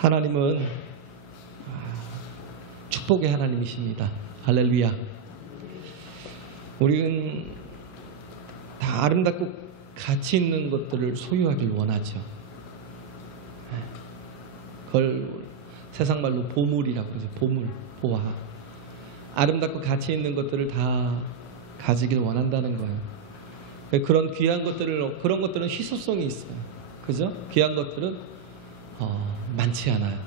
하나님은 축복의 하나님이십니다. 할렐루야. 우리는 다 아름답고 가치 있는 것들을 소유하길 원하죠. 그걸 세상 말로 보물이라고 그러죠. 보물, 보화. 아름답고 가치 있는 것들을 다 가지길 원한다는 거예요. 그런 귀한 것들을, 그런 것들은 희소성이 있어요. 그죠? 귀한 것들은 많지 않아요.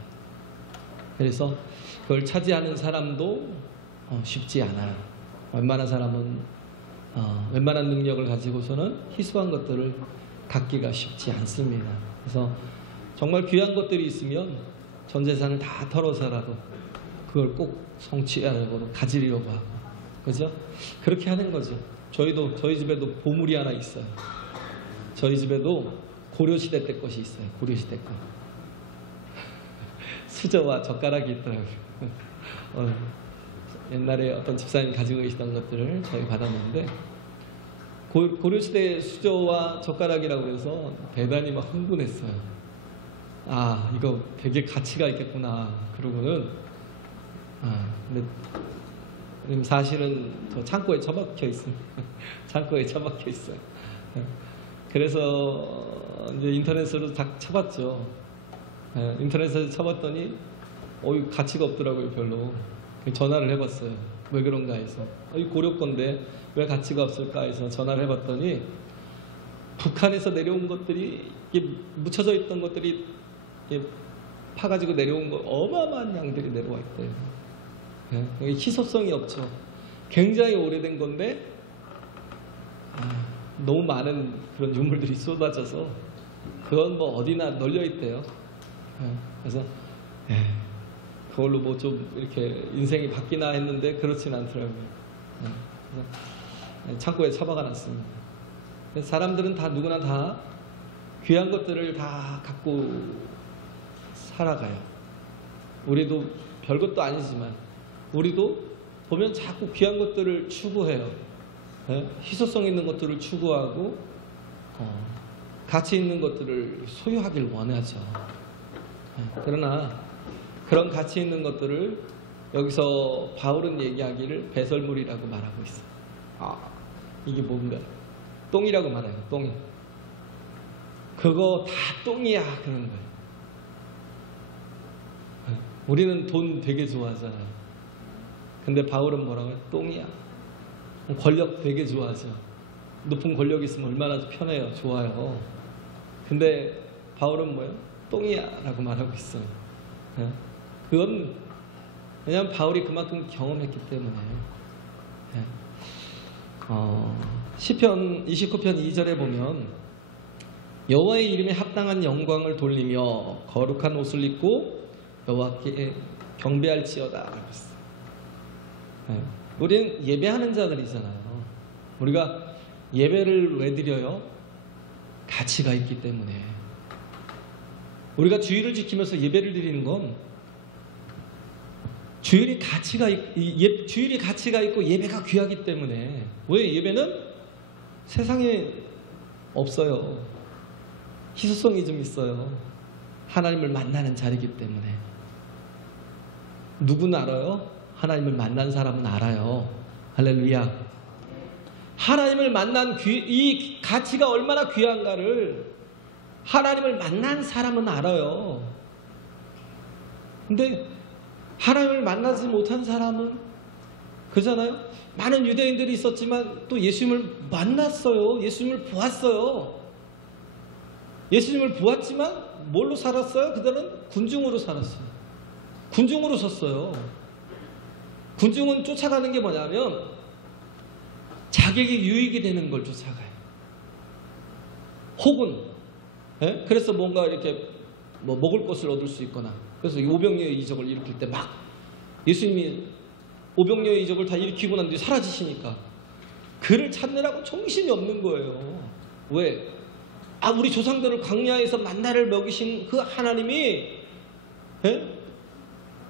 그래서 그걸 차지하는 사람도 쉽지 않아요. 웬만한 사람은 웬만한 능력을 가지고서는 희소한 것들을 갖기가 쉽지 않습니다. 그래서 정말 귀한 것들이 있으면 전 재산을 다 털어서라도 그걸 꼭 성취하려고 가지려고 하고, 그죠? 그렇게 하는 거죠. 저희 집에도 보물이 하나 있어요. 저희 집에도 고려시대 때 것이 있어요. 고려시대 거. 수저와 젓가락이 있더라고요. 옛날에 어떤 집사님이 가지고 계시던 것들을 저희 받았는데, 고려시대 수저와 젓가락이라고 해서 대단히 막 흥분했어요. 아, 이거 되게 가치가 있겠구나. 그러고는 근데 사실은 저 창고에 처박혀 있습니다. 창고에 처박혀 있어요. 그래서 이제 인터넷으로 다 쳐봤죠. 인터넷에서 쳐봤더니 이거 가치가 없더라고요. 별로. 전화를 해봤어요. 왜 그런가 해서 이 고려 건데 왜 가치가 없을까 해서 전화를 해봤더니 북한에서 내려온 것들이 묻혀져 있던 것들이 파가지고 내려온 거 어마어마한 양들이 내려와 있대요. 희소성이 없죠. 굉장히 오래된 건데 너무 많은 그런 유물들이 쏟아져서 그건 뭐 어디나 널려 있대요. 그래서 그걸로 뭐 좀 이렇게 인생이 바뀌나 했는데 그렇진 않더라고요. 그래서 창고에 처박아 놨습니다. 사람들은 다 누구나 다 귀한 것들을 다 갖고 살아가요. 우리도 별것도 아니지만 우리도 보면 자꾸 귀한 것들을 추구해요. 희소성 있는 것들을 추구하고 가치 있는 것들을 소유하길 원하죠. 그러나 그런 가치 있는 것들을 여기서 바울은 얘기하기를 배설물이라고 말하고 있어요. 이게 뭔가 똥이라고 말해요. 똥이. 그거 다 똥이야 그러는 거예요. 우리는 돈 되게 좋아하잖아요. 근데 바울은 뭐라고 해요? 똥이야. 권력 되게 좋아하죠. 높은 권력이 있으면 얼마나 편해요. 좋아요. 근데 바울은 뭐예요? 똥이야 라고 말하고 있어요. 그건 왜냐하면 바울이 그만큼 경험했기 때문에. 시편 29편 2절에 보면 여호와의 이름에 합당한 영광을 돌리며 거룩한 옷을 입고 여호와께 경배할지어다 라고 했어요. 우리는 예배하는 자들이잖아요. 우리가 예배를 왜 드려요? 가치가 있기 때문에. 우리가 주일을 지키면서 예배를 드리는 건 주일이 가치가 있고 예배가 귀하기 때문에. 왜? 예배는 세상에 없어요. 희소성이 좀 있어요. 하나님을 만나는 자리이기 때문에. 누구는 알아요? 하나님을 만난 사람은 알아요. 할렐루야. 하나님을 만난 이 가치가 얼마나 귀한가를 하나님을 만난 사람은 알아요. 근데 하나님을 만나지 못한 사람은 그잖아요. 많은 유대인들이 있었지만 또 예수님을 만났어요. 예수님을 보았어요. 예수님을 보았지만 뭘로 살았어요? 그들은 군중으로 살았어요. 군중으로 섰어요. 군중은 쫓아가는 게 뭐냐면 자격이 유익이 되는 걸 쫓아가요. 혹은 그래서 뭔가 이렇게 뭐 먹을 것을 얻을 수 있거나. 그래서 오병이어의 이적을 일으킬 때 막 예수님이 오병이어의 이적을 다 일으키고 난 뒤에 사라지시니까 그를 찾느라고 정신이 없는 거예요. 왜? 우리 조상들을 광야에서 만나를 먹이신 그 하나님이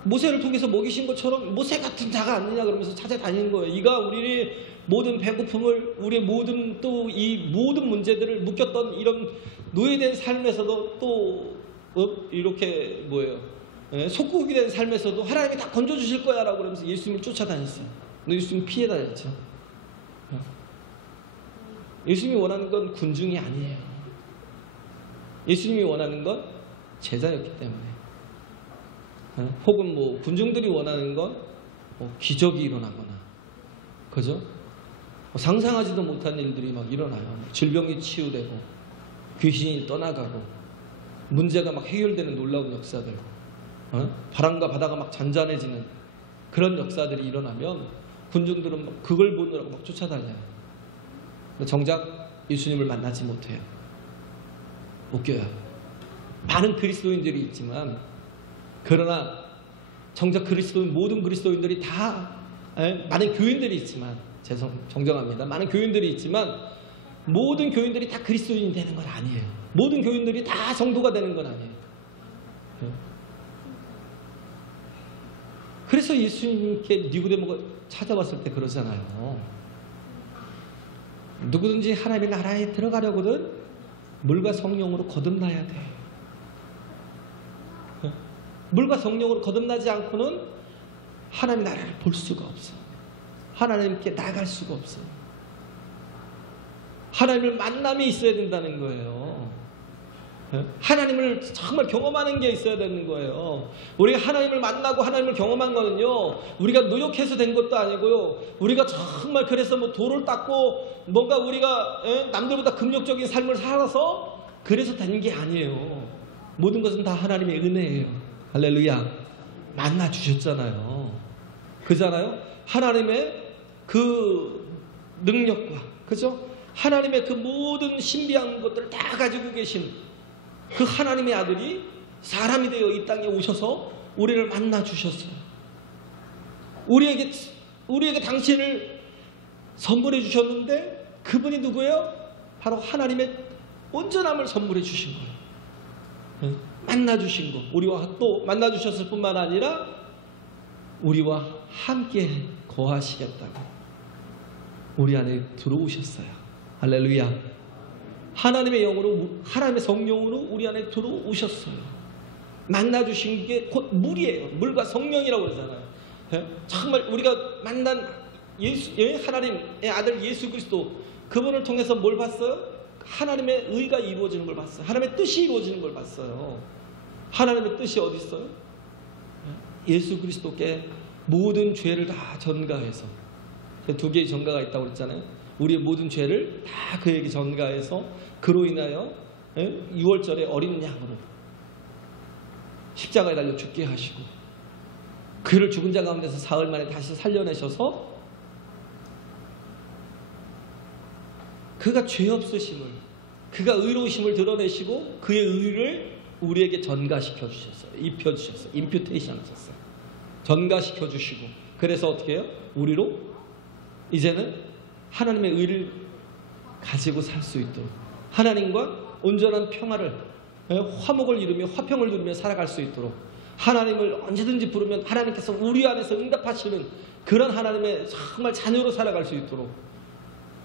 모세를 통해서 먹이신 것처럼 모세 같은 자가 아니냐 그러면서 찾아다니는 거예요. 이가 우리의 모든 배고픔을, 우리의 모든 또 이 모든 문제들을 묶였던 이런 노예된 삶에서도 또 이렇게 속국이 된 삶에서도 하나님이 다 건져주실 거야 라고 그러면서 예수님을 쫓아다녔어요. 근데 예수님 피해 다녔죠. 예수님이 원하는 건 군중이 아니에요. 예수님이 원하는 건 제자였기 때문에. 혹은 군중들이 원하는 건 기적이 일어나거나, 그죠? 상상하지도 못한 일들이 막 일어나요. 질병이 치유되고, 귀신이 떠나가고, 문제가 막 해결되는 놀라운 역사들, 바람과 바다가 막 잔잔해지는 그런 역사들이 일어나면 군중들은 막 그걸 보느라고 막 쫓아다녀요. 정작 예수님을 만나지 못해요. 웃겨요. 많은 그리스도인들이 있지만, 그러나 정작 모든 그리스도인들이 다, 많은 교인들이 있지만, 정정합니다. 많은 교인들이 있지만 모든 교인들이 다 그리스도인이 되는 건 아니에요. 모든 교인들이 다 성도가 되는 건 아니에요. 그래서 예수님께 니고데모가 찾아왔을 때 그러잖아요. 누구든지 하나님의 나라에 들어가려거든 물과 성령으로 거듭나야 돼. 물과 성령으로 거듭나지 않고는 하나님의 나라를 볼 수가 없어. 하나님께 나갈 수가 없어. 하나님을 만남이 있어야 된다는 거예요. 하나님을 정말 경험하는 게 있어야 되는 거예요. 우리가 하나님을 만나고 하나님을 경험한 거는요, 우리가 노력해서 된 것도 아니고요, 우리가 정말 그래서 돌을 닦고 뭔가 우리가 남들보다 금욕적인 삶을 살아서 그래서 된 게 아니에요. 모든 것은 다 하나님의 은혜예요. 할렐루야. 만나 주셨잖아요. 그잖아요. 하나님의 그 능력과, 그죠? 하나님의 그 모든 신비한 것들을 다 가지고 계신 그 하나님의 아들이 사람이 되어 이 땅에 오셔서 우리를 만나 주셨어요. 우리에게 당신을 선물해 주셨는데 그분이 누구예요? 바로 하나님의 온전함을 선물해 주신 거예요. 만나 주신 거. 우리와 또 만나 주셨을 뿐만 아니라 우리와 함께 거하시겠다고 우리 안에 들어오셨어요. 할렐루야. 하나님의 영으로, 하나님의 성령으로 우리 안에 들어오셨어요. 만나주신 게 곧 물이에요. 물과 성령이라고 그러잖아요. 정말 우리가 만난 하나님의 아들 예수 그리스도, 그분을 통해서 뭘 봤어요? 하나님의 의가 이루어지는 걸 봤어요. 하나님의 뜻이 이루어지는 걸 봤어요. 하나님의 뜻이 어디 있어요? 예수 그리스도께 모든 죄를 다 전가해서, 두 개의 전가가 있다고 그랬잖아요. 우리의 모든 죄를 다 그에게 전가해서 그로 인하여 6월절에 어린 양으로 십자가에 달려 죽게 하시고, 그를 죽은 자 가운데서 사흘 만에 다시 살려내셔서 그가 죄 없으심을, 그가 의로우심을 드러내시고 그의 의를 우리에게 전가시켜 주셨어요. 입혀 주셨어요. 임퓨테이션 하셨어요. 전가시켜 주시고, 그래서 어떻게 해요? 우리로 이제는 하나님의 의를 가지고 살 수 있도록, 하나님과 온전한 평화를, 화목을 이루며 화평을 누리며 살아갈 수 있도록, 하나님을 언제든지 부르면 하나님께서 우리 안에서 응답하시는 그런 하나님의 정말 자녀로 살아갈 수 있도록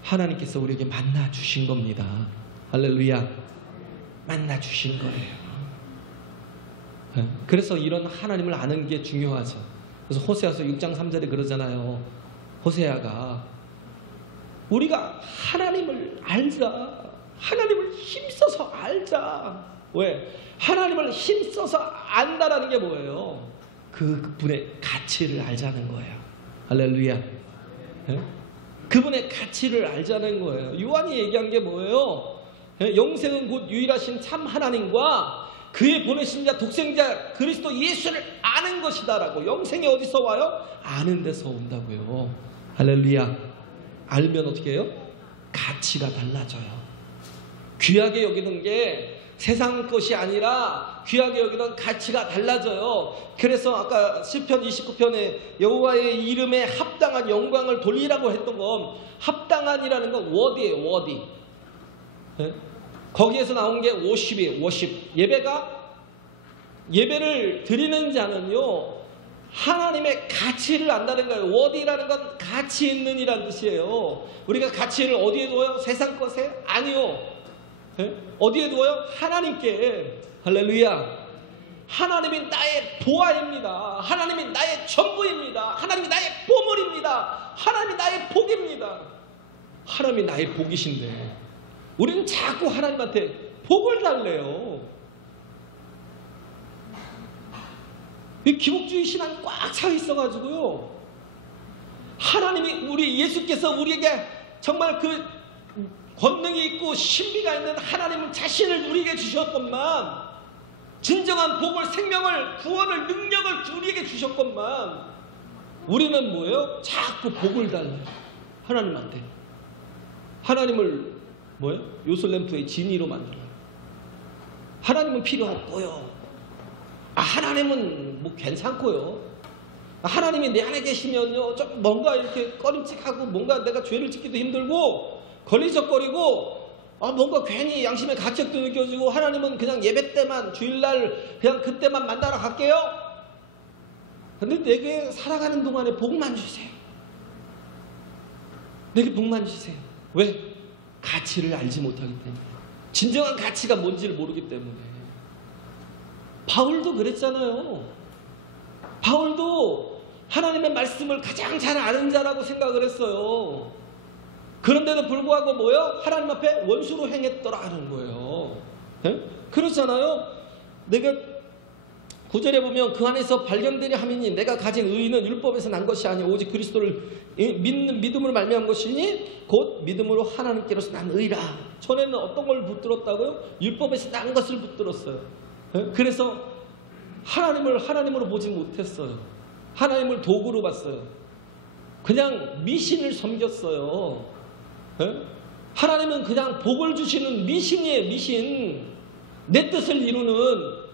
하나님께서 우리에게 만나 주신 겁니다. 할렐루야. 만나 주신 거예요. 그래서 이런 하나님을 아는 게 중요하죠. 그래서 호세아서 6장 3절에 그러잖아요. 호세아가 우리가 하나님을 알자. 하나님을 힘써서 알자. 왜? 하나님을 힘써서 안다라는 게 뭐예요? 그분의 가치를 알자는 거예요. 할렐루야. 그분의 가치를 알자는 거예요. 요한이 얘기한 게 뭐예요? 영생은 곧 유일하신 참 하나님과 그의 보내신 자 독생자 그리스도 예수를 아는 것이다라고. 영생이 어디서 와요? 아는 데서 온다고요. 할렐루야. 알면 어떻게 해요? 가치가 달라져요. 귀하게 여기는 게 세상 것이 아니라 귀하게 여기던 가치가 달라져요. 그래서 아까 시편 29편에 여호와의 이름에 합당한 영광을 돌리라고 했던 건, 합당한이라는 건 워디예요. 워디. 네? 거기에서 나온 게 워십이에요. 워십. 예배를 드리는 자는요, 하나님의 가치를 안다는 거예요. 워디라는 건 가치 있는 이란 뜻이에요. 우리가 가치를 어디에 두어요? 세상 것에? 아니요. 네? 어디에 두어요? 하나님께. 할렐루야. 하나님이 나의 보아입니다. 하나님이 나의 전부입니다. 하나님이 나의 보물입니다. 하나님이 나의 복입니다. 하나님이 나의 복이신데 우리는 자꾸 하나님한테 복을 달래요. 이 기복주의 신앙이 꽉 차 있어가지고요, 하나님이, 우리 예수께서 우리에게 정말 그 권능이 있고 신비가 있는 하나님을 자신을 우리에게 주셨건만, 진정한 복을, 생명을, 구원을, 능력을 우리에게 주셨건만, 우리는 뭐예요? 자꾸 복을 달래요. 하나님한테. 하나님을 뭐예요? 요술램프의 진이로 만들어요. 하나님은 필요 없고요. 하나님은 뭐 괜찮고요. 하나님이 내 안에 계시면요, 좀 뭔가 이렇게 꺼림칙하고, 뭔가 내가 죄를 짓기도 힘들고 걸리적거리고, 뭔가 괜히 양심의 가책도 느껴지고, 하나님은 그냥 예배 때만, 주일날 그냥 그때만 만나러 갈게요. 근데 내게 살아가는 동안에 복만 주세요. 내게 복만 주세요. 왜? 가치를 알지 못하기 때문에. 진정한 가치가 뭔지를 모르기 때문에. 바울도 그랬잖아요. 바울도 하나님의 말씀을 가장 잘 아는 자라고 생각을 했어요. 그런데도 불구하고 뭐요? 하나님 앞에 원수로 행했더라 하는 거예요. 네? 그렇잖아요. 내가 9절에 보면 그 안에서 발견되리 함이니 내가 가진 의는 율법에서 난 것이 아니오 오직 그리스도를 믿는 믿음으로 말미암은 것이니 곧 믿음으로 하나님께로서 난 의라. 전에는 어떤 걸 붙들었다고요? 율법에서 난 것을 붙들었어요. 네? 그래서 하나님을 하나님으로 보지 못했어요. 하나님을 도구로 봤어요. 그냥 미신을 섬겼어요. 네? 하나님은 그냥 복을 주시는 미신이에요. 미신. 내 뜻을 이루는.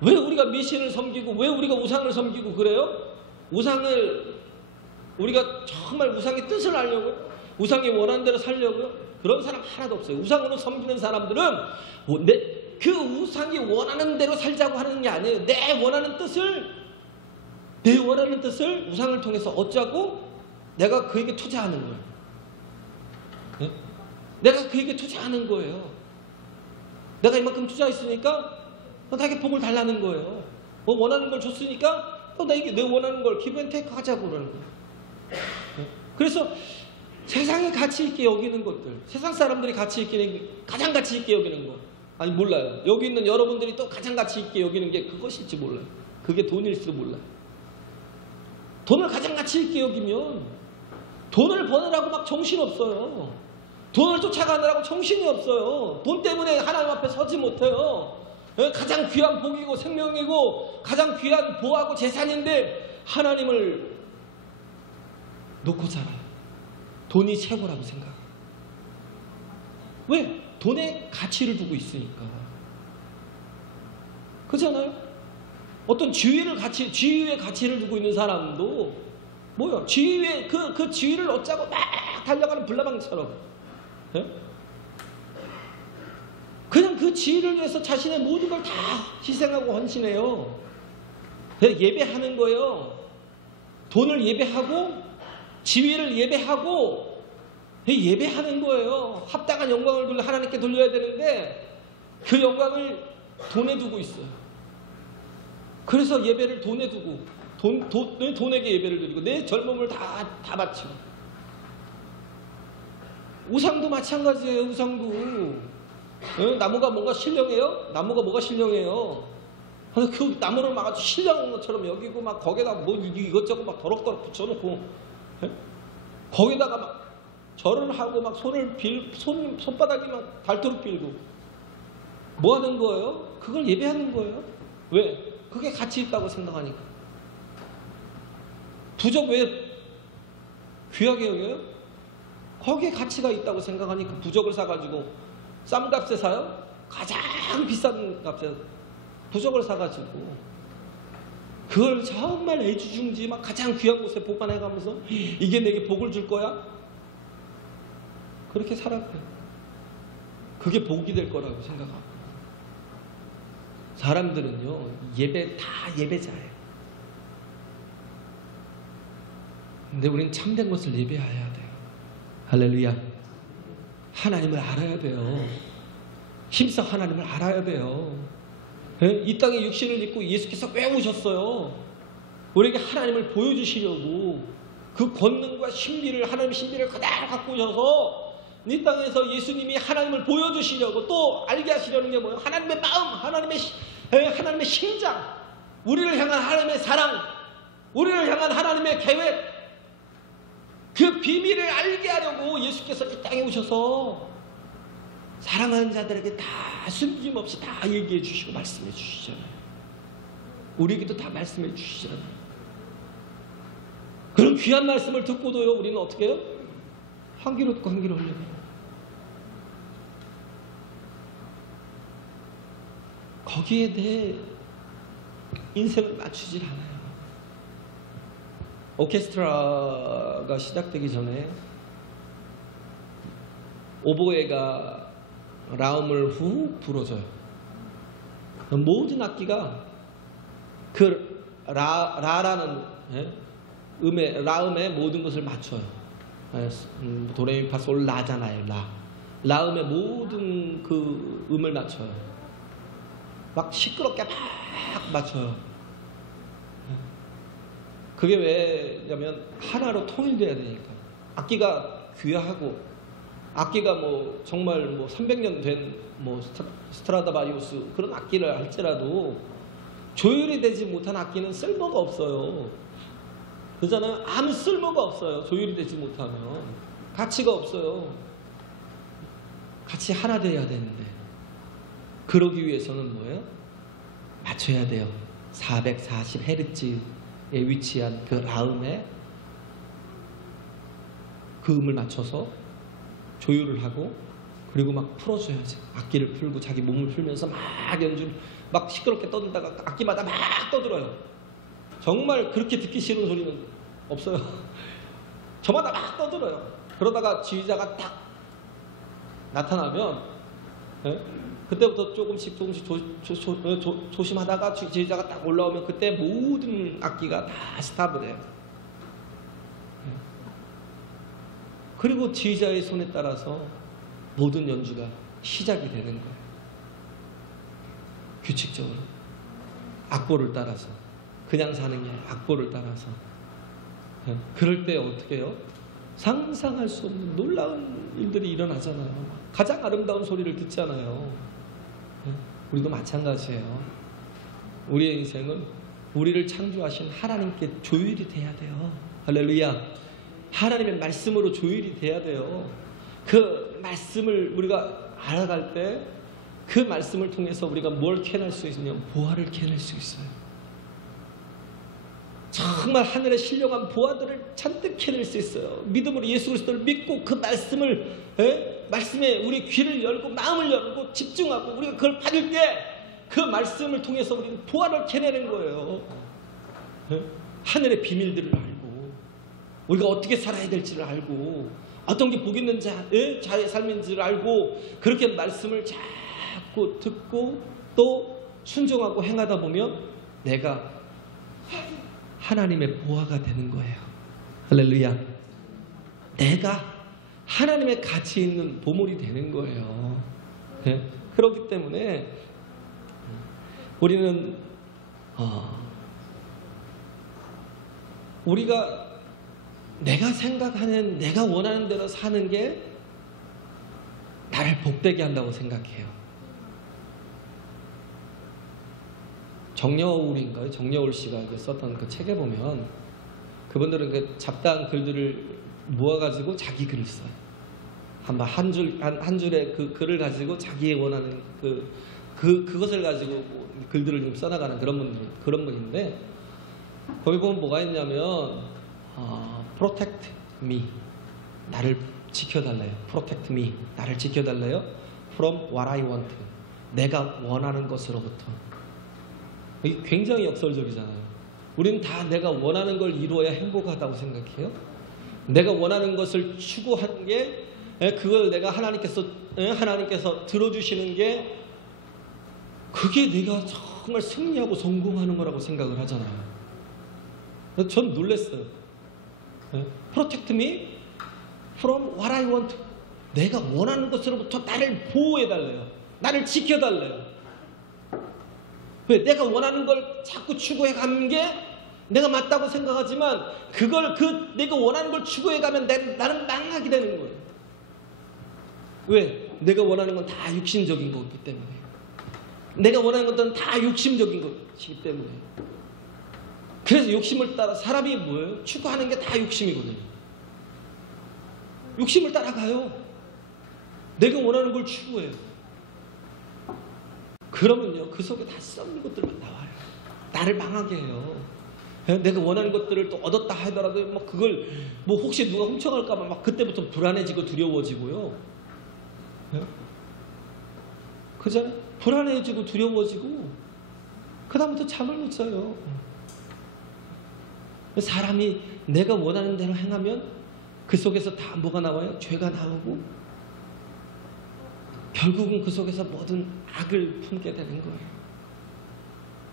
왜 우리가 미신을 섬기고, 왜 우리가 우상을 섬기고 그래요? 우상을, 우리가 정말 우상의 뜻을 알려고요? 우상이 원하는 대로 살려고요? 그런 사람 하나도 없어요. 우상으로 섬기는 사람들은 그 우상이 원하는 대로 살자고 하는 게 아니에요. 내 원하는 뜻을 우상을 통해서 얻자고 내가 그에게 투자하는 거예요. 네? 내가 그에게 투자하는 거예요. 내가 이만큼 투자했으니까 나에게 복을 달라는 거예요. 뭐 원하는 걸 줬으니까 나에게 내 원하는 걸 기브앤테이크 하자고 그러는 거예요. 네? 그래서 세상에 가치 있게 여기는 것들, 세상 사람들이 가치 있게, 가장 가치 있게 여기는 거, 아니 몰라요. 여기 있는 여러분들이 또 가장 가치 있게 여기는 게 그것일지 몰라요. 그게 돈일지도 몰라요. 돈을 가장 가치 있게 여기면 돈을 버느라고 막 정신없어요. 돈을 쫓아가느라고 정신이 없어요. 돈 때문에 하나님 앞에 서지 못해요. 가장 귀한 복이고 생명이고 가장 귀한 보하고 재산인데 하나님을 놓고 살아요. 돈이 최고라고 생각해요. 왜? 돈에 가치를 두고 있으니까. 그렇잖아요? 어떤 지위의 가치를 두고 있는 사람도 뭐야? 지위의 그 지위를 얻자고 막 달려가는 불나방처럼. 네? 그냥 그 지위를 위해서 자신의 모든 걸 다 희생하고 헌신해요. 예배하는 거예요. 돈을 예배하고 지위를 예배하고 예배하는 거예요. 합당한 영광을 하나님께 돌려야 되는데 그 영광을 돈에 두고 있어요. 그래서 예배를 돈에 두고 돈에게 예배를 드리고 내 젊음을 다 바치고. 우상도 마찬가지예요. 우상도 나무가 뭔가 신령해요? 나무가 뭐가 신령해요? 그 나무를 막 아주 신령한 것처럼 여기고 막 거기다 뭐 이것저것 막 더럭더럭 붙여놓고 거기다가 막 절을 하고 막 손바닥이 막 닳도록 빌고 뭐 하는 거예요? 그걸 예배하는 거예요. 왜? 그게 가치 있다고 생각하니까. 부적 왜 귀하게 여겨요? 거기에 가치가 있다고 생각하니까 부적을 사가지고 쌈값에 사요? 가장 비싼 값에 부적을 사가지고 그걸 정말 애지중지 막 가장 귀한 곳에 보관해가면서 이게 내게 복을 줄 거야? 그렇게 살았고요. 그게 복이 될 거라고 생각하고. 사람들은요, 예배 다 예배자예요. 근데 우리는 참된 것을 예배해야 돼요. 할렐루야. 하나님을 알아야 돼요. 힘써 하나님을 알아야 돼요. 이 땅에 육신을 입고 예수께서 왜 오셨어요? 우리에게 하나님을 보여주시려고 그 권능과 신비를, 하나님의 신비를 그대로 갖고 오셔서 이 땅에서 예수님이 하나님을 보여주시려고 또 알게 하시려는 게 뭐예요? 하나님의 마음, 하나님의 심장, 우리를 향한 하나님의 사랑, 우리를 향한 하나님의 계획, 그 비밀을 알게 하려고 예수께서 이 땅에 오셔서 사랑하는 자들에게 다 숨김없이 다 얘기해 주시고 말씀해 주시잖아요. 우리에게도 다 말씀해 주시잖아요. 그런 귀한 말씀을 듣고도요, 우리는 어떻게 해요? 한 귀로 듣고 한 귀로 흘려요. 거기에 대해 인생을 맞추질 않아요. 오케스트라가 시작되기 전에 오보에가 라음을 훅 불어줘요. 모든 악기가 그 라라는 라음의 모든 것을 맞춰요. 도레미파솔 라잖아요. 라음의 모든 그 음을 맞춰요. 막 시끄럽게 막 맞춰요. 그게 왜냐면 하나로 통일돼야 되니까. 악기가 귀하고 악기가 뭐 정말 뭐 300년 된 뭐 스트라다바리우스 그런 악기를 할지라도 조율이 되지 못한 악기는 쓸모가 없어요. 그러잖아요. 아무 쓸모가 없어요. 조율이 되지 못하면 가치가 없어요. 같이 하나 돼야 되는데 그러기 위해서는 뭐예요? 맞춰야 돼요. 440Hz에 위치한 그 라음에 그 음을 맞춰서 조율을 하고 그리고 막 풀어줘야지. 악기를 풀고 자기 몸을 풀면서 막 연주를 막 시끄럽게 떠들다가 악기마다 막 떠들어요. 정말 그렇게 듣기 싫은 소리는 없어요. 저마다 막 떠들어요. 그러다가 지휘자가 딱 나타나면 그때부터 조금씩 조심하다가 지휘자가 딱 올라오면 그때 모든 악기가 다 스탑을 해요. 그리고 지휘자의 손에 따라서 모든 연주가 시작이 되는 거예요. 규칙적으로 악보를 따라서. 그냥 사는 게 아니라 악보를 따라서. 그럴 때 어떻게 해요? 상상할 수 없는 놀라운 일들이 일어나잖아요. 가장 아름다운 소리를 듣잖아요. 우리도 마찬가지예요. 우리의 인생은 우리를 창조하신 하나님께 조율이 돼야 돼요. 할렐루야. 하나님의 말씀으로 조율이 돼야 돼요. 그 말씀을 우리가 알아갈 때 그 말씀을 통해서 우리가 뭘 캐낼 수 있냐면 보화를 캐낼 수 있어요. 정말 하늘의 신령한 보화들을 잔뜩 캐낼 수 있어요. 믿음으로 예수 그리스도를 믿고 그 말씀에 우리 귀를 열고 마음을 열고 집중하고 우리가 그걸 받을 때 그 말씀을 통해서 우리는 보화를 캐내는 거예요. 하늘의 비밀들을 알고 우리가 어떻게 살아야 될지를 알고 어떤 게 복 있는 자의 삶인지를 알고 그렇게 말씀을 자꾸 듣고 또 순종하고 행하다 보면 내가 하나님의 보화가 되는 거예요. 할렐루야. 내가 하나님의 가치 있는 보물이 되는 거예요. 그렇기 때문에 우리는 우리가 내가 생각하는 내가 원하는 대로 사는 게 나를 복되게 한다고 생각해요. 정여울인가요? 정여울 씨가 썼던 그 책에 보면 그분들은 그 잡다한 글들을 모아가지고 자기 글을 써요. 한 줄의 그 글을 가지고 자기의 원하는 그것을 가지고 글들을 좀 써나가는 그런 분인데 거기 보면 뭐가 있냐면 protect me 나를 지켜달래요. protect me 나를 지켜달래요. from what I want 내가 원하는 것으로부터. 이게 굉장히 역설적이잖아요. 우리는 다 내가 원하는 걸 이루어야 행복하다고 생각해요. 내가 원하는 것을 추구하는 게, 그걸 내가 하나님께서 들어주시는 게, 그게 내가 정말 승리하고 성공하는 거라고 생각을 하잖아요. 전 놀랐어요. Protect me from what I want. 내가 원하는 것으로부터 나를 보호해달래요. 나를 지켜달래요. 왜? 내가 원하는 걸 자꾸 추구해가는 게 내가 맞다고 생각하지만, 내가 원하는 걸 추구해가면 나는 망하게 되는 거예요. 왜? 내가 원하는 건 다 육신적인 거기 때문에. 내가 원하는 것들은 다 욕심적인 것이기 때문에. 그래서 욕심을 따라, 사람이 뭐예요? 추구하는 게 다 욕심이거든요. 욕심을 따라가요. 내가 원하는 걸 추구해요. 그러면요, 그 속에 다 썩는 것들만 나와요. 나를 망하게 해요. 내가 원하는 것들을 또 얻었다 하더라도 그걸 혹시 누가 훔쳐갈까봐 그때부터 불안해지고 두려워지고요. 그잖아요. 불안해지고 두려워지고 그다음부터 잠을 못 자요. 사람이 내가 원하는 대로 행하면 그 속에서 다 뭐가 나와요? 죄가 나오고 결국은 그 속에서 모든 악을 품게 되는 거예요.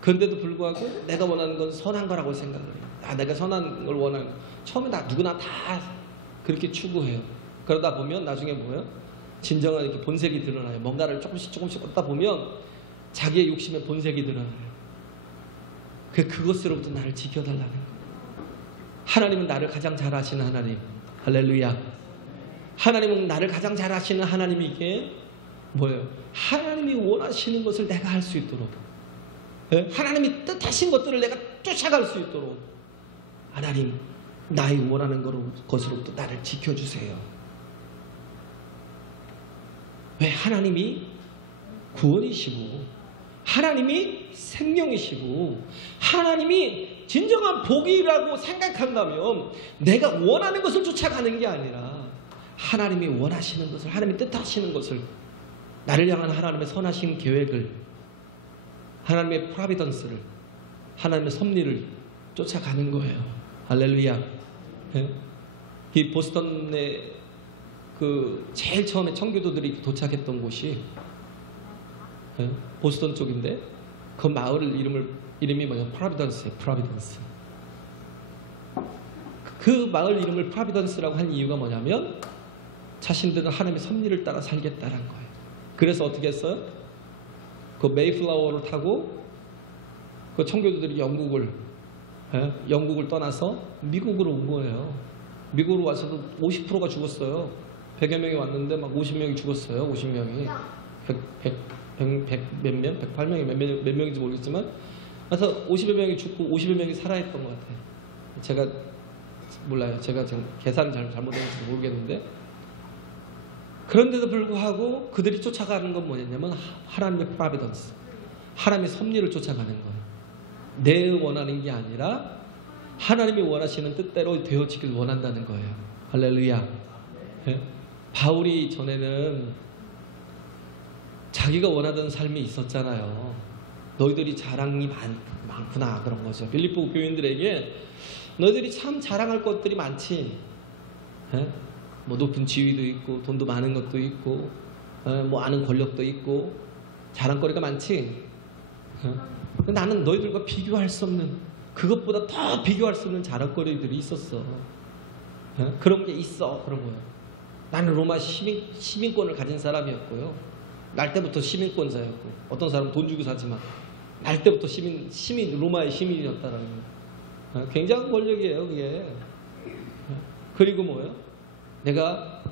그런데도 불구하고 내가 원하는 건 선한 거라고 생각을 해요. 내가 선한 걸 원하는 거. 처음에 누구나 다 그렇게 추구해요. 그러다 보면 나중에 뭐예요? 진정한 이렇게 본색이 드러나요. 뭔가를 조금씩 얻다 보면 자기의 욕심의 본색이 드러나요. 그것으로부터 나를 지켜달라는 거예요. 하나님은 나를 가장 잘 아시는 하나님. 할렐루야. 하나님은 나를 가장 잘 아시는 하나님이기에 뭐예요? 하나님이 원하시는 것을 내가 할 수 있도록, 하나님이 뜻하신 것들을 내가 쫓아갈 수 있도록, 하나님, 나의 원하는 것으로부터 나를 지켜주세요. 왜? 하나님이 구원이시고, 하나님이 생명이시고, 하나님이 진정한 복이라고 생각한다면 내가 원하는 것을 쫓아가는 게 아니라 하나님이 원하시는 것을, 하나님이 뜻하시는 것을, 나를 향한 하나님의 선하신 계획을, 하나님의 프로비던스를, 하나님의 섭리를 쫓아가는 거예요. 할렐루야. 이 보스턴에 제일 처음에 청교도들이 도착했던 곳이 보스턴 쪽인데, 그 마을 이름이 뭐냐? 프로비던스예요. 프로비던스. 그 마을 이름을 프로비던스라고 한 이유가 뭐냐면 자신들은 하나님의 섭리를 따라 살겠다는 거예요. 그래서 어떻게 했어요? 그 메이플라워를 타고 그 청교도들이 영국을 떠나서 미국으로 온 거예요. 미국으로 와서도 50%가 죽었어요. 100여 명이 왔는데 50명이 죽었어요. 50명이. 108명이 몇 명인지 모르겠지만, 그래서 50여 명이 죽고 50여 명이 살아있던 것 같아요. 제가 몰라요. 제가 지금 계산을 잘못했는지 모르겠는데, 그런데도 불구하고 그들이 쫓아가는 건 뭐냐면 하나님의 프로비던스, 하나님의 섭리를 쫓아가는 거예요. 내 원하는 게 아니라 하나님이 원하시는 뜻대로 되어지길 원한다는 거예요. 할렐루야. 바울이 전에는 자기가 원하던 삶이 있었잖아요. 너희들이 자랑이 많구나, 그런 거죠. 빌립보 교인들에게 너희들이 참 자랑할 것들이 많지. 높은 지위도 있고 돈도 많은 것도 있고 아는 권력도 있고 자랑거리가 많지. 근데 나는 너희들과 비교할 수 없는, 그것보다 더 비교할 수 없는 자랑거리들이 있었어. 그런 게 있어. 그런 거예요. 나는 로마 시민권을 가진 사람이었고요. 날 때부터 시민권자였고, 어떤 사람은 돈 주고 사지만 날 때부터 로마의 시민이었다라는 거예요. 굉장한 권력이에요, 그게. 그리고 뭐예요? 내가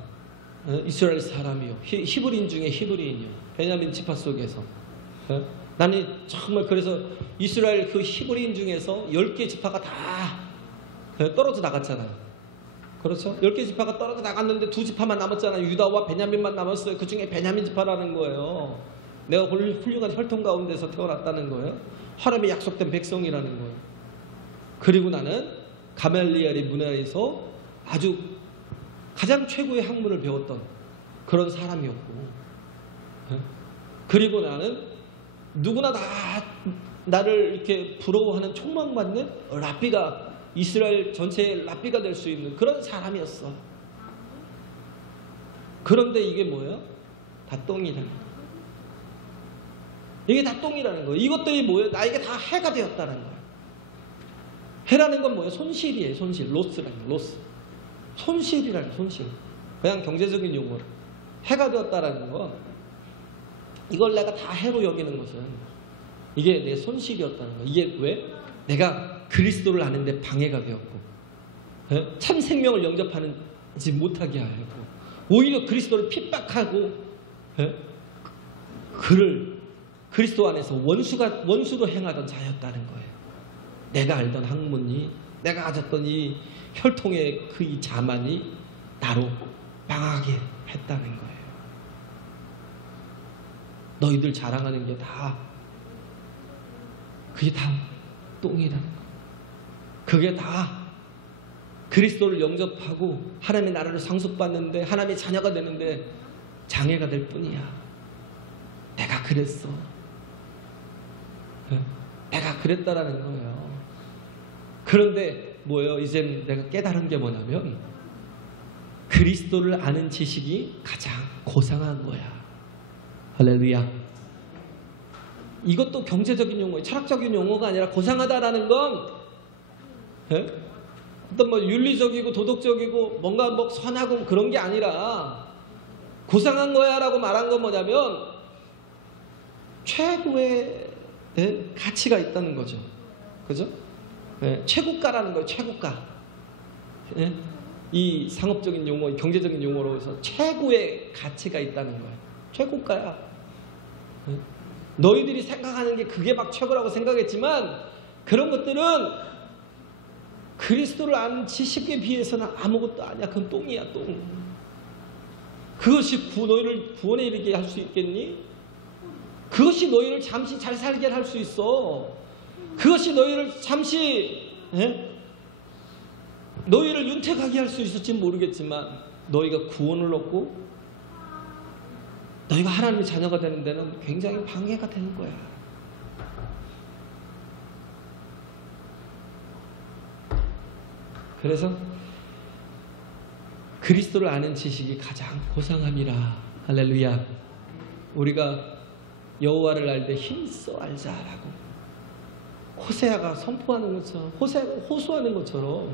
이스라엘 사람이요, 히브리인 중에 히브리인이요, 베냐민 지파 속에서. 나는 정말 그래서 이스라엘 그 히브리인 중에서 10개 지파가 다 떨어져 나갔잖아요. 그렇죠? 10개 지파가 떨어져 나갔는데 2지파만 남았잖아요. 유다와 베냐민만 남았어요. 그 중에 베냐민 지파라는 거예요. 내가 훌륭한 혈통 가운데서 태어났다는 거예요. 하나님의 약속된 백성이라는 거예요. 그리고 나는 가멜리엘의 문화에서 아주 가장 최고의 학문을 배웠던 그런 사람이었고, 그리고 나는 누구나 다 나를 이렇게 부러워하는 촉망받는 랍비가, 이스라엘 전체의 랍비가 될 수 있는 그런 사람이었어. 그런데 이게 뭐예요? 다 똥이라는 거예요. 이게 다 똥이라는 거예요. 이것들이 뭐예요? 나에게 다 해가 되었다는 거예요. 해라는 건 뭐예요? 손실이에요. 손실. 로스라는 거예요. 로스. 손실이라는 거예요. 손실. 그냥 경제적인 용어로. 해가 되었다라는 거, 이걸 내가 다 해로 여기는 것은 이게 내 손실이었다는 거. 이게 왜? 내가 그리스도를 아는데 방해가 되었고, 참 생명을 영접하지 못하게 하고, 오히려 그리스도를 핍박하고, 그를 그리스도 안에서 원수로 행하던 자였다는 거예요. 내가 알던 학문이, 내가 가졌던 이 혈통의 그 이 자만이 나로 망하게 했다는 거예요. 너희들 자랑하는 게 다, 그게 다 똥이라는 거예요. 그게 다 그리스도를 영접하고 하나님의 나라를 상속받는데, 하나님의 자녀가 되는데 장애가 될 뿐이야. 내가 그랬어. 내가 그랬다라는 거예요. 그런데 뭐예요? 이제 내가 깨달은 게 뭐냐면, 그리스도를 아는 지식이 가장 고상한 거야. 할렐루야. 이것도 경제적인 용어예요. 철학적인 용어가 아니라, 고상하다라는 건 어떤 뭐 윤리적이고 도덕적이고 뭔가 뭐 선하고 그런 게 아니라, 고상한 거야 라고 말한 건 뭐냐면 최고의 가치가 있다는 거죠. 그죠? 최고가라는 거예요. 최고가. 이 상업적인 용어, 경제적인 용어로 해서 최고의 가치가 있다는 거예요. 최고가야. 너희들이 생각하는 게 그게 막 최고라고 생각했지만, 그런 것들은 그리스도를 아는 지식에 비해서는 아무것도 아니야. 그건 똥이야, 똥. 그것이 너희를 구원에 이르게 할 수 있겠니? 그것이 너희를 잠시 잘 살게 할 수 있어. 그것이 너희를 잠시 너희를 윤택하게 할 수 있을지 모르겠지만, 너희가 구원을 얻고 너희가 하나님의 자녀가 되는 데는 굉장히 방해가 되는 거야. 그래서 그리스도를 아는 지식이 가장 고상함이라. 할렐루야. 우리가 여호와를 알 때 힘써 알자라고 호세아가 선포하는 것처럼, 호세아가 호소하는 것처럼,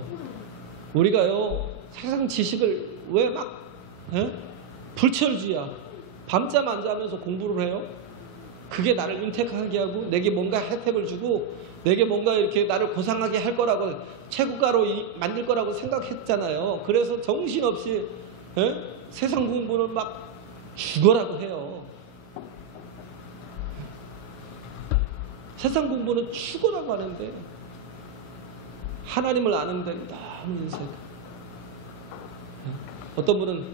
우리가요 세상 지식을 왜 막 불철주야 밤잠 안 자면서 공부를 해요? 그게 나를 윤택하게 하고 내게 뭔가 혜택을 주고 내게 뭔가 이렇게 나를 고상하게 할 거라고, 최고가로 만들 거라고 생각했잖아요. 그래서 정신없이 세상 공부는 막 죽어라고 해요. 세상 공부는 죽어라고 하는데, 하나님을 아는 데는 너무 인생. 어떤 분은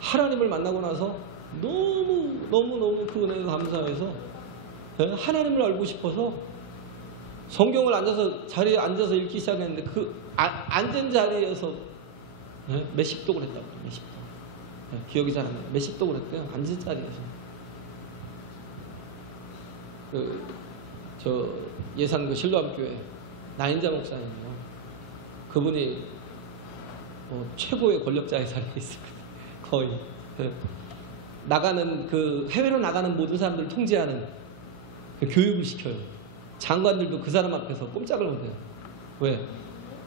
하나님을 만나고 나서 너무 그 은혜에 감사해서 하나님을 알고 싶어서 성경을 자리에 앉아서 읽기 시작했는데, 그 앉은 자리에서 몇십 독을 했다고. 몇십 독. 기억이 잘 안 나요. 몇십 독을 했대요. 앉은 자리에서. 저 예산 그 신로암교회 나인자 목사님이요. 그분이 최고의 권력자의 자리에 있습니다. 거의. 나가는 그 해외로 나가는 모든 사람들을 통제하는 그 교육을 시켜요. 장관들도 그 사람 앞에서 꼼짝을 못해요. 왜?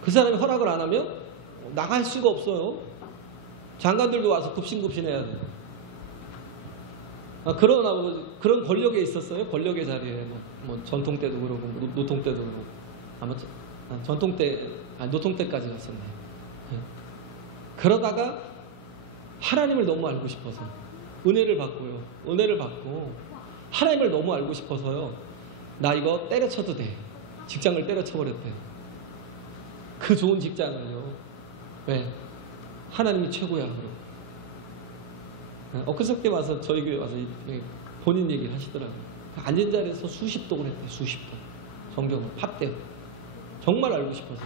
그 사람이 허락을 안 하면 나갈 수가 없어요. 장관들도 와서 굽신굽신해야 돼요. 그런 권력에 있었어요. 권력의 자리에 뭐 전통 때도 그러고 노통 때도 그러고, 아무튼 전통 때 노통 때까지 갔었네. 그러다가 하나님을 너무 알고 싶어서 은혜를 받고 하나님을 너무 알고 싶어서요. 나 이거 때려쳐도 돼. 직장을 때려쳐버렸대. 그 좋은 직장을요. 왜? 하나님이 최고야. 그러고. 엊그저께 와서 저희 교회 와서 본인 얘기를 하시더라고요. 앉은 자리에서 수십 독을 했대요. 수십 독. 성경을 팝대요. 정말 알고 싶어서.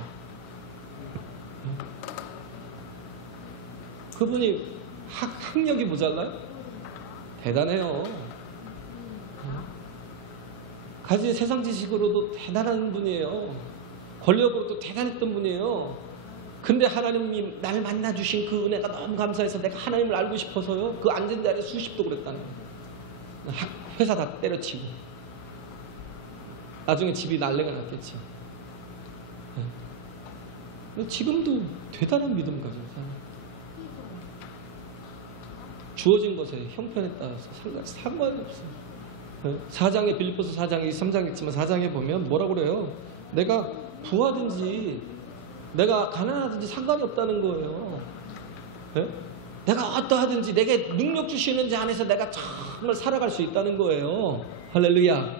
그분이 학력이 모자라요? 대단해요. 가지 세상 지식으로도 대단한 분이에요. 권력으로도 대단했던 분이에요. 근데 하나님이 날 만나 주신 그 은혜가 너무 감사해서 내가 하나님을 알고 싶어서요. 그 앉은 자리에 수십도 그랬다는 거예요. 회사 다 때려치고 나중에 집이 난리가 났겠지. 지금도 대단한 믿음 가진 사람. 주어진 것에 형편에 따라서 상관이 없어요. 4장에 빌립보서 4장에 3장에 있지만 4장에 보면 뭐라고 그래요? 내가 부하든지 내가 가난하든지 상관이 없다는 거예요. 내가 어떠하든지 내게 능력 주시는 자 안에서 내가 정말 살아갈 수 있다는 거예요. 할렐루야.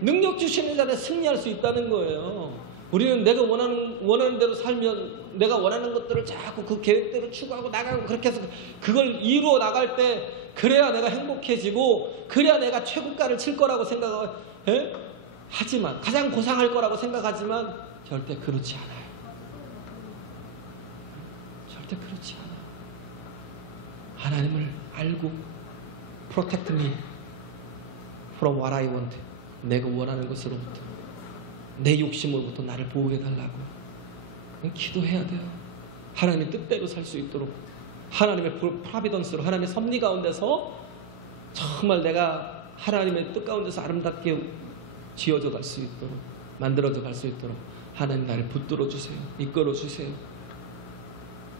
능력 주시는 자 안에서 승리할 수 있다는 거예요. 우리는 내가 원하는 대로 살면 내가 원하는 것들을 자꾸 그 계획대로 추구하고 나가고 그렇게 해서 그걸 이루어 나갈 때 그래야 내가 행복해지고 그래야 내가 최고가를 칠 거라고 생각을 하지만 가장 고상할 거라고 생각하지만 절대 그렇지 않아요. 절대 그렇지 않아요. 하나님을 알고 protect me from what I want. 내가 원하는 것으로부터 내 욕심으로부터 나를 보호해달라고 기도해야 돼요. 하나님의 뜻대로 살 수 있도록 하나님의 프로비던스로 하나님의 섭리 가운데서 정말 내가 하나님의 뜻 가운데서 아름답게 지어져 갈 수 있도록 만들어져 갈 수 있도록 하나님 나를 붙들어 주세요. 이끌어 주세요.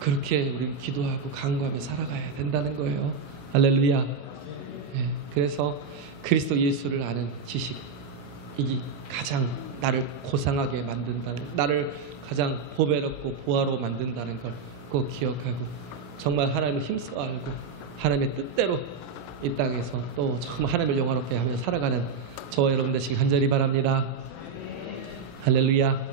그렇게 우리는 기도하고 간구하며 살아가야 된다는 거예요. 할렐루야. 네, 그래서 그리스도 예수를 아는 지식이 가장 나를 고상하게 만든다는, 나를 가장 보배롭고 보화로 만든다는 걸 꼭 기억하고 정말 하나님을 힘써 알고 하나님의 뜻대로 이 땅에서 또 정말 하나님을 영화롭게 하며 살아가는 저와 여러분 되시기 간절히 바랍니다. 할렐루야.